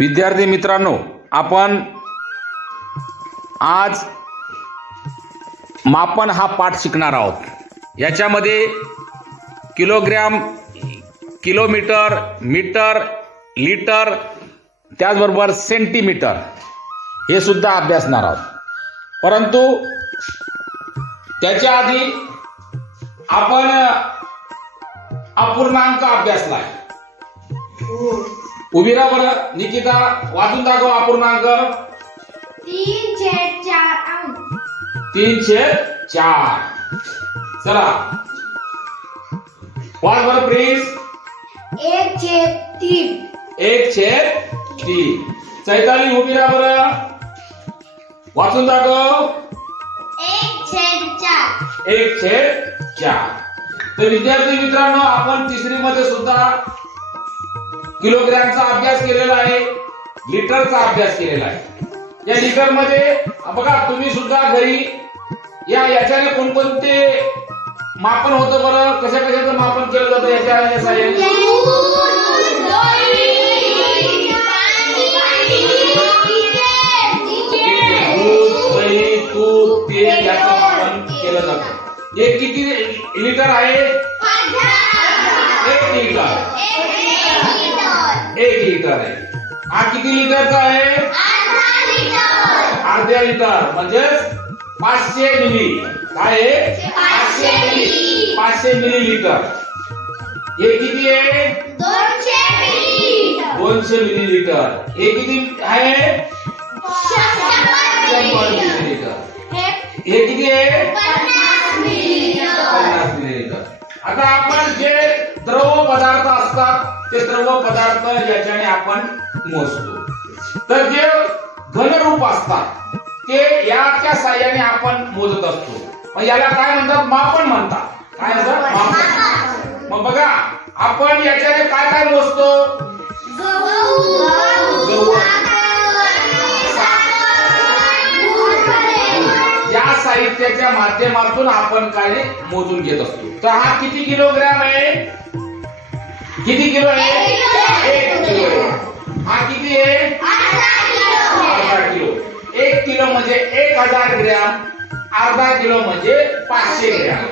विद्यार्थी मित्रांनो आपण आज मापन हा पाठ शिकणार आहोत. याच्यामध्ये किलोग्रॅम किलोमीटर मीटर लिटर त्याचबरोबर सेंटीमीटर हे सुद्धा अभ्यासणार आहोत. परंतु त्याच्या आधी आपण अपूर्णांक आहे. उभी राहा बरं. निकिता वाचून दाखव अपूर्णांक. तीन छेद चार अंक. तीन छेद चार. चला. वाच बरं प्लीज एक छेद तीन. एक छेद तीन. चैताली उभी राहा बरं. वाचून दाखव. एक छेद चार. एक छेद चार. तर विद्यार्थी मित्रांनो आपण तिसरी मध्ये सुद्धा किलोग्रॅमचा अभ्यास केलेला आहे लिटरचा अभ्यास केलेला आहे. या लिटरमध्ये बघा तुम्ही सुद्धा घरी या याच्याने कोणकोणते मापन होतं बरं? कशा कशाचं मापन केलं जातं याच्या जातं हे किती लिटर आहे लिटर आहे हा किती लिटरचा आहे अर्ध्या लिटर। म्हणजे पाचशे मिली. काय आहे पाचशे मिली. लिटर हे किती आहे? दोनशे मिली लिटर हे किती आहे? शंभर मिली लिटर हे किती आहे? पन्नास मिली लिटर आता आपण जे द्रव पदार्थ असतात ते सर्व पदार्थ याच्याने आपण मोजतो. तर जे घनरूप असतात ते याच्या साह्याने आपण मोजत असतो. मग याला काय म्हणतात? मापन म्हणतात. काय म्हणतात? मापन मग बघा आपण याच्याने काय काय मोजतो? या साहित्याच्या माध्यमातून आपण काय मोजून घेत असतो. तर हा किती किलोग्रॅम आहे? किती किलो आहे? एक किलो. आहे. हा किती आहे? अर्धा किलो. एक किलो म्हणजे एक हजार ग्रॅम अर्धा किलो म्हणजे पाचशे ग्रॅम.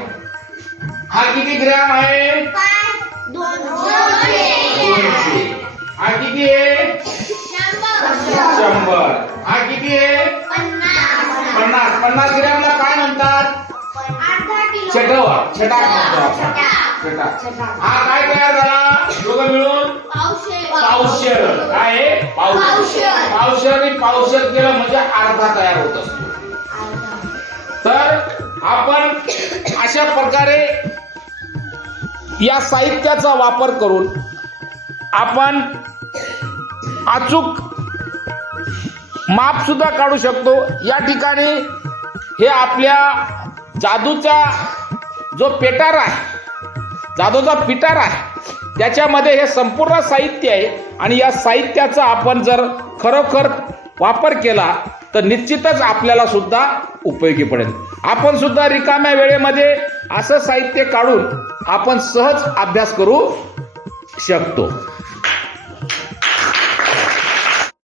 हा किती ग्रॅम आहे? दोनशे. हा किती आहे? शंभर. हा किती आहे? पन्नास. पन्नास ग्रॅमला काय म्हणतात? छटवा. छटाक म्हणतो आपण हा काय तयार झाला दोघं मिळून? पावशेर. काय पावशेर. पावशेर आणि पावशेर केलं म्हणजे अर्धा तयार होत असतो. तर आपण अशा प्रकारे या साहित्याचा वापर करून आपण अचूक माप सुद्धा काढू शकतो. या ठिकाणी हे आपल्या जादूचा जो पेटार आहे जाधवचा पिटार आहे. त्याच्यामध्ये हे संपूर्ण साहित्य आहे आणि या साहित्याचा आपण जर खरोखर वापर केला तर निश्चितच आपल्याला सुद्धा उपयोगी पडेल. आपण सुद्धा रिकाम्या वेळेमध्ये असं साहित्य काढून आपण सहज अभ्यास करू शकतो.